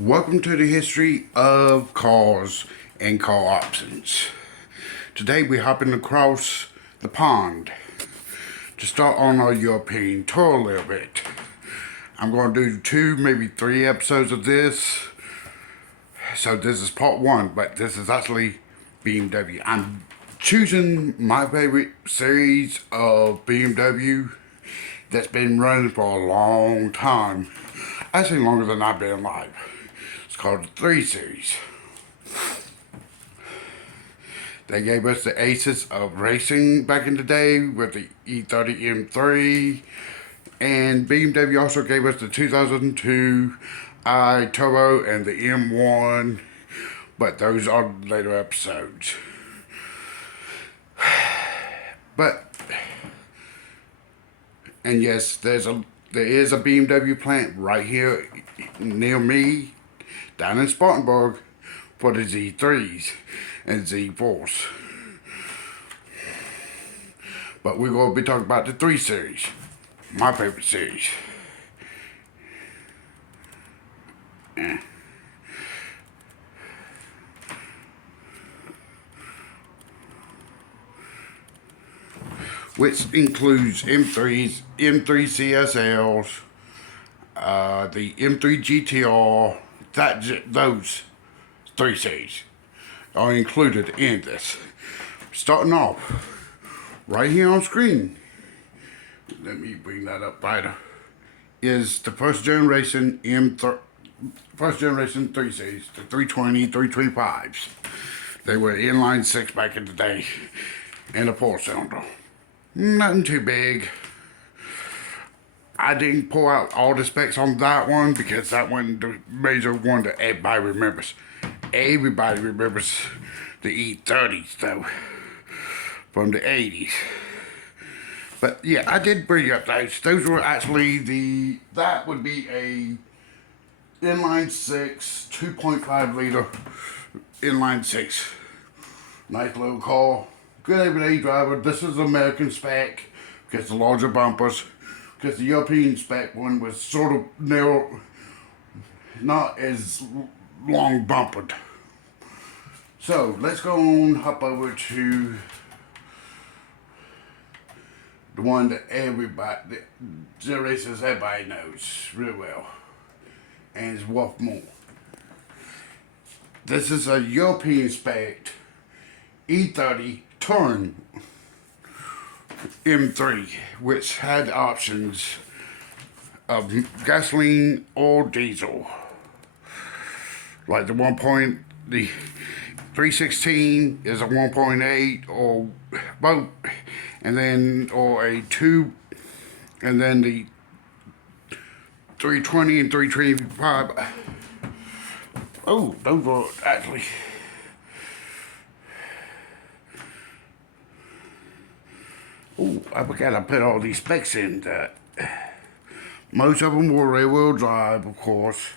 Welcome to the history of cars and car options. Today we're hopping across the pond to start on our European tour a little bit. I'm going to do 2, maybe 3 episodes of this. So this is part 1, but this is actually BMW. I'm choosing my favorite series of BMW that's been running for a long time. Actually longer than I've been alive. It's called the 3 Series. They gave us the aces of racing back in the day with the E30 M3. And BMW also gave us the 2002 I Turbo and the M1. But those are later episodes. And yes, there is a BMW plant right here near me, down in Spartanburg, for the Z3s and Z4s. But we're going to be talking about the 3 Series, my favorite series. Which includes M3s, M3 CSLs, the M3 GTR, those 3 Series are included in this. Starting off right here on screen, let me bring that up wider, is the first generation 3 Series, the 320, 325s. They were inline 6 back in the day, and a 4-cylinder. Nothing too big. I didn't pull out all the specs on that one because that one, the major one that everybody remembers. Everybody remembers the E30s though, from the 80s. But yeah, I did bring up those. Those were actually that would be a inline 6, 2.5 liter inline 6. Nice little car. Good everyday driver. This is American spec because the larger bumpers. Because the European spec one was sort of narrow, not as long bumpered. So let's go on, hop over to the one that the generations everybody knows real well, and it's worth more. This is a European spec E30 Touring M3, which had options of gasoline or diesel, like the 316 is a 1.8 or both, and then or a 2, and then the 320 and 325. Oh, those were actually. Oh, I forgot I put all these specs in that. Most of them were rear-wheel drive, of course.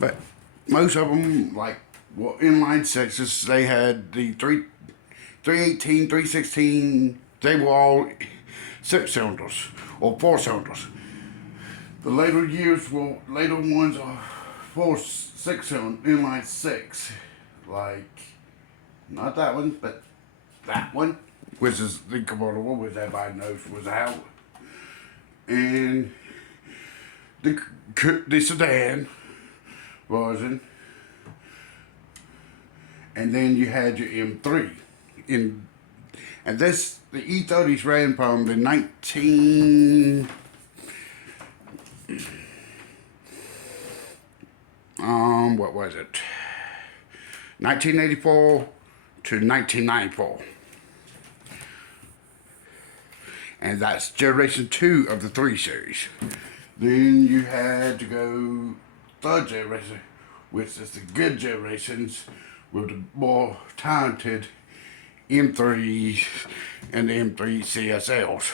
But most of them, like, well, inline 6s, they had the 318, 316, they were all 6 cylinders or 4 cylinders. The later ones are 6 cylinder inline 6, like not that one, but that one, which is the convertible, which everybody knows was out, and the sedan version, and then you had your M3 and this, the E30s ran from the what was it? 1984 to 1994. And that's generation 2 of the 3 Series. Then you had to go 3rd generation, which is the good generations with the more talented M3s and the M3 CSLs.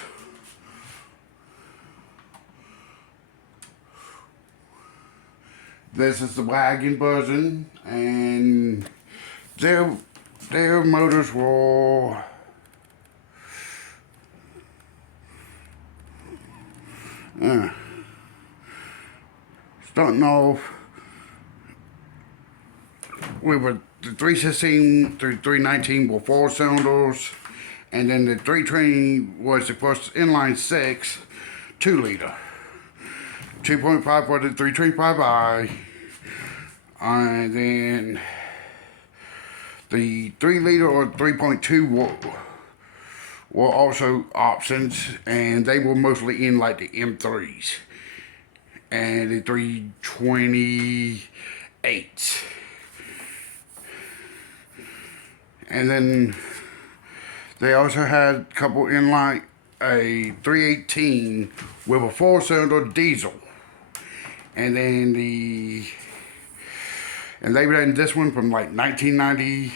This is the wagon buzzing, and their motors were starting off. We were the 316 through 319 were 4 cylinders, and then the 320 was the first inline 6 2-liter. 2.5 for the 325i, and then the 3-liter or 3.2 were also options, and they were mostly in like the M3s and the 328s. And then they also had a couple in like a 318 with a 4-cylinder diesel. And then they ran this one from like 1990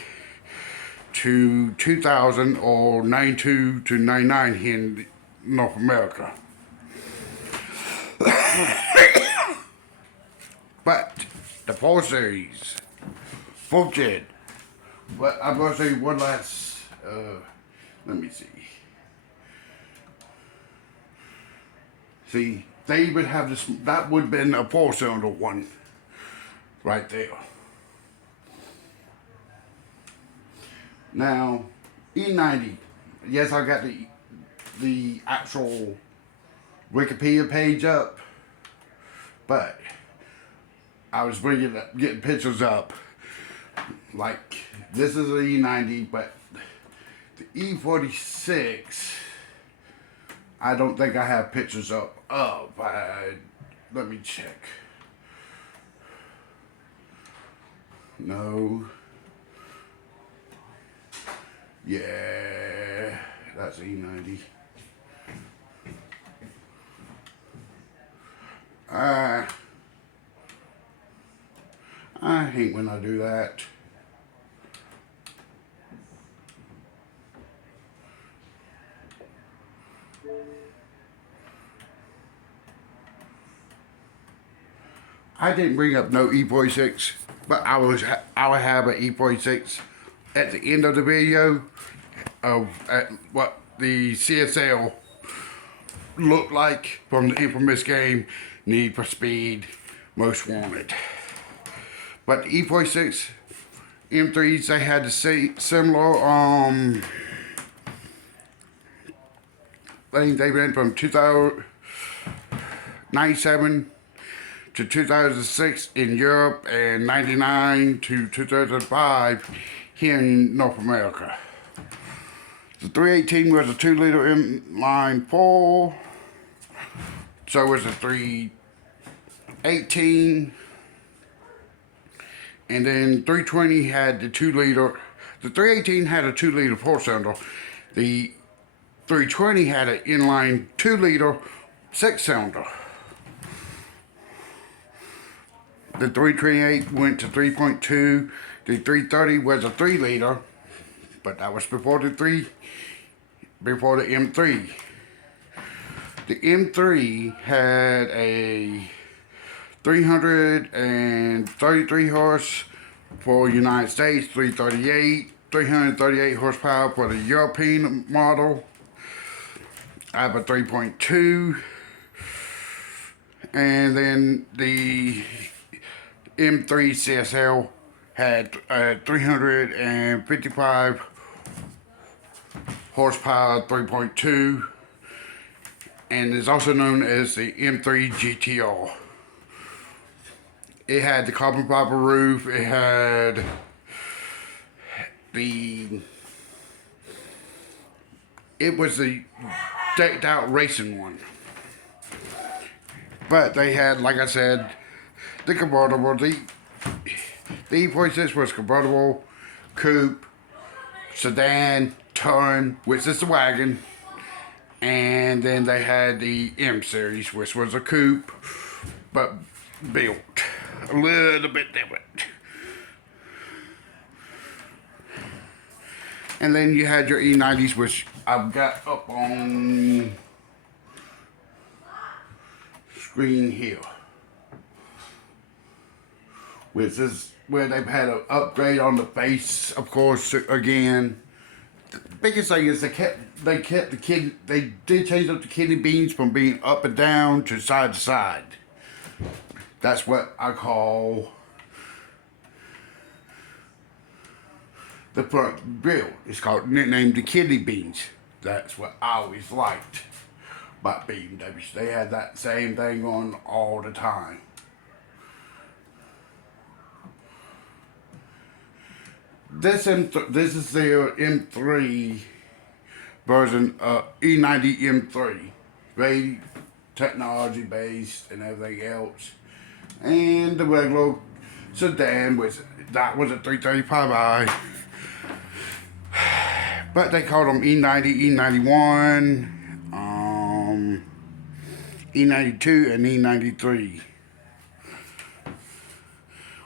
to 2000 or 92 to 99 here in North America. But the 4 Series, 4th gen. But I'm going to show you one last, let me see. See, they would have this, that would have been a 4-cylinder one right there. Now, E90, yes, I got the actual Wikipedia page up, but I was getting pictures up. Like, this is the E90, but the E46, I don't think I have pictures up of. Let me check. No. Yeah, that's E90. I hate when I do that. I didn't bring up no E46, but I will have an E46 at the end of the video of what the CSL looked like from the infamous game Need for Speed Most Wanted. But the E46 M3s, they had the similar thing. They ran from 1997 to 2006 in Europe, and 99 to 2005 here in North America. The 318 was a 2-liter inline 4. So was the 318. And then 320 had the 2-liter. The 318 had a 2-liter 4-cylinder. The 320 had an inline 2-liter 6-cylinder. The 328 went to 3.2. The 330 was a 3-liter, but that was before the M3. The M3 had a 333 horse for United States, 338 horsepower for the European model. I have a 3.2, and then the M3 CSL had 355 horsepower, 3.2, and is also known as the M3 GTR. It had the carbon fiber roof. It had it was the decked out racing one. But they had, like I said, the convertible. The E46 was convertible, coupe, sedan, ton, which is the wagon. And then they had the M series, which was a coupe, but built a little bit different. And then you had your E90s, which I've got up on screen here. which is where they've had an upgrade on the face, of course, again. The biggest thing is they did change up the kidney beans from being up and down to side. That's what I call the front grill. It's called, nicknamed the kidney beans. That's what I always liked about BMWs. They had that same thing on all the time. This is their M3 version of E90 M3. Very technology based and everything else. And the regular sedan, which that was a 335i. But they called them E90, E91, E92, and E93.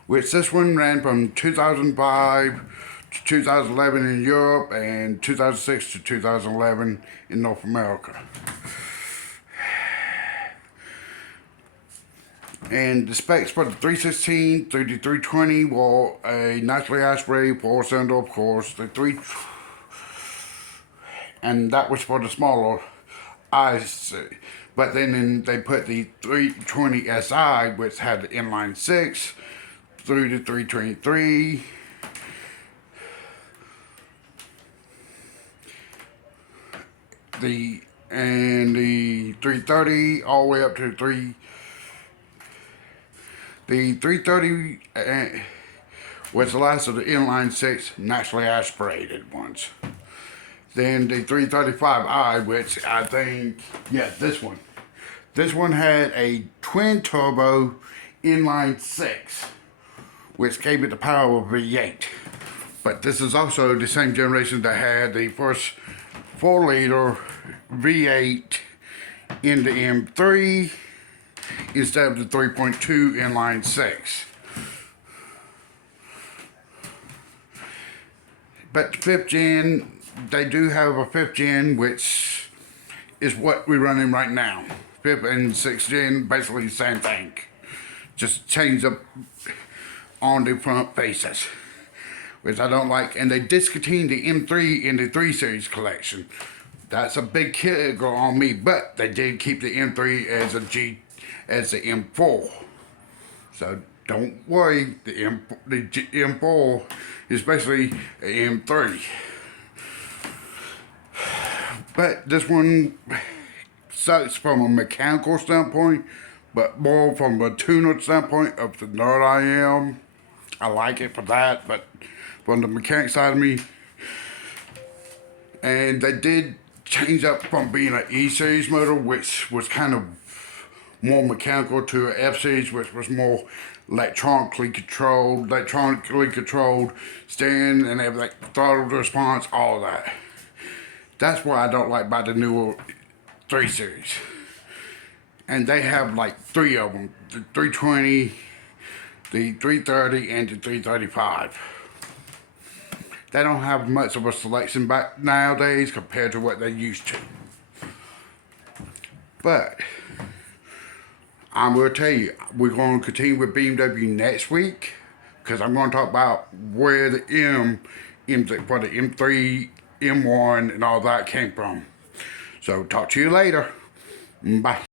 Which this one ran from 2005 to 2011 in Europe and 2006 to 2011 in North America. And the specs for the 316 through the 320 were a naturally aspirated 4-cylinder, of course, and that was for the smaller IC. But then they put the 320 SI, which had the inline 6, through the 323. The 330 all the way up to the 330 was the last of the inline 6 naturally aspirated ones. Then the 335i, which I think, yeah, this one. This one had a twin turbo inline 6, which gave it the power of V8. But this is also the same generation that had the first 4-liter V8 in the M3 instead of the 3.2 inline 6. But the 5th gen, they do have a 5th gen, which is what we're running right now. 5th and 6th gen, basically the same thing. Just change up on the front faces, which I don't like. And they discontinued the M3 in the 3 Series collection. That's a big kicker on me, but they did keep the M3 as the M4. So don't worry, the M4 is basically an M3. But this one sucks from a mechanical standpoint, but more from a tuner standpoint of the nerd I am. I like it for that, but from the mechanic side of me, and they did change up from being an E-Series motor, which was kind of more mechanical, to an F-Series, which was more electronically controlled steering and everything, throttle response, all that. That's what I don't like about the newer 3 Series. And they have like 3 of them, the 320, the 330, and the 335. They don't have much of a selection back nowadays compared to what they used to. But I'm going to tell you, we're going to continue with BMW next week, because I'm going to talk about where the for the M3, M1, and all that came from. So talk to you later. Bye.